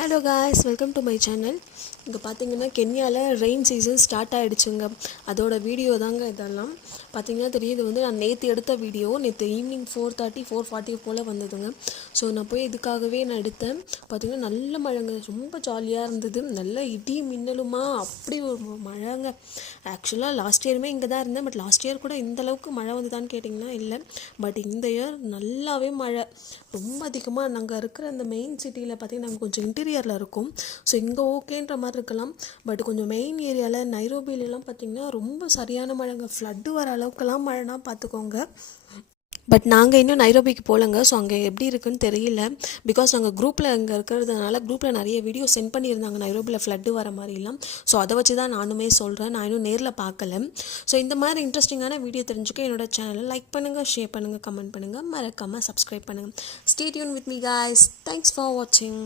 Hello guys, welcome to my channel. இங்கே பார்த்தீங்கன்னா கென்யாவில் rain season start ஆகிடுச்சுங்க. அதோட வீடியோ தாங்க இதெல்லாம். பார்த்தீங்கன்னா தெரியுது வந்து நான் நேற்று எடுத்த வீடியோ. நேற்று ஈவினிங் 4:30 4:40 போல் வந்ததுங்க. ஸோ நான் போய் இதுக்காகவே நான் எடுத்தேன். பார்த்தீங்கன்னா நல்ல மழைங்க, ரொம்ப ஜாலியாக இருந்தது. நல்ல இடி மின்னலுமா அப்படி ஒரு மழைங்க. ஆக்சுவலாக லாஸ்ட் இயருமே இங்கே தான் இருந்தேன். பட் லாஸ்ட் இயர் கூட இந்தளவுக்கு மழை வந்துதான்னு கேட்டிங்கன்னா இல்லை. பட் இந்த இயர் நல்லாவே மழை ரொம்ப அதிகமாக. நாங்கள் இருக்கிற அந்த மெயின் சிட்டியில் பார்த்திங்கன்னா நாங்கள் கொஞ்சம் இன்டீரியரில் இருக்கோம். ஸோ இங்கே ஓகேன்ற மாதிரி இருக்கலாம். பட் கொஞ்சம் மெயின் ஏரியாவில் நைரோபிலெலாம் பார்த்திங்கன்னா ரொம்ப சரியான மழைங்க. ஃப்ளட்டு வர அளவுக்குலாம் மழைனா பார்த்துக்கோங்க. பட் நாங்கள் இன்னும் நைரோபிக்கு போகலங்க. ஸோ அங்கே எப்படி இருக்குன்னு தெரியல. பிகாஸ் நாங்கள் குரூப்பில் அங்கே இருக்கிறதுனால குரூப்பில் நிறைய வீடியோ சென்ட் பண்ணியிருந்தாங்க நைரோபியில் ஃப்ளட்டு வர மாதிரிலாம். ஸோ அதை வச்சு தான் நானுமே சொல்கிறேன். நான் இன்னும் நேரில் பார்க்கல. ஸோ இந்த மாதிரி இன்ட்ரெஸ்டிங்கான வீடியோ தெரிஞ்சுக்க என்னோட சேனலை லைக் பண்ணுங்கள், ஷேர் பண்ணுங்கள், கமெண்ட் பண்ணுங்கள், மறக்காமல் சப்ஸ்கிரைப் பண்ணுங்கள். Stay tune with me guys. Thanks for வாட்சிங்.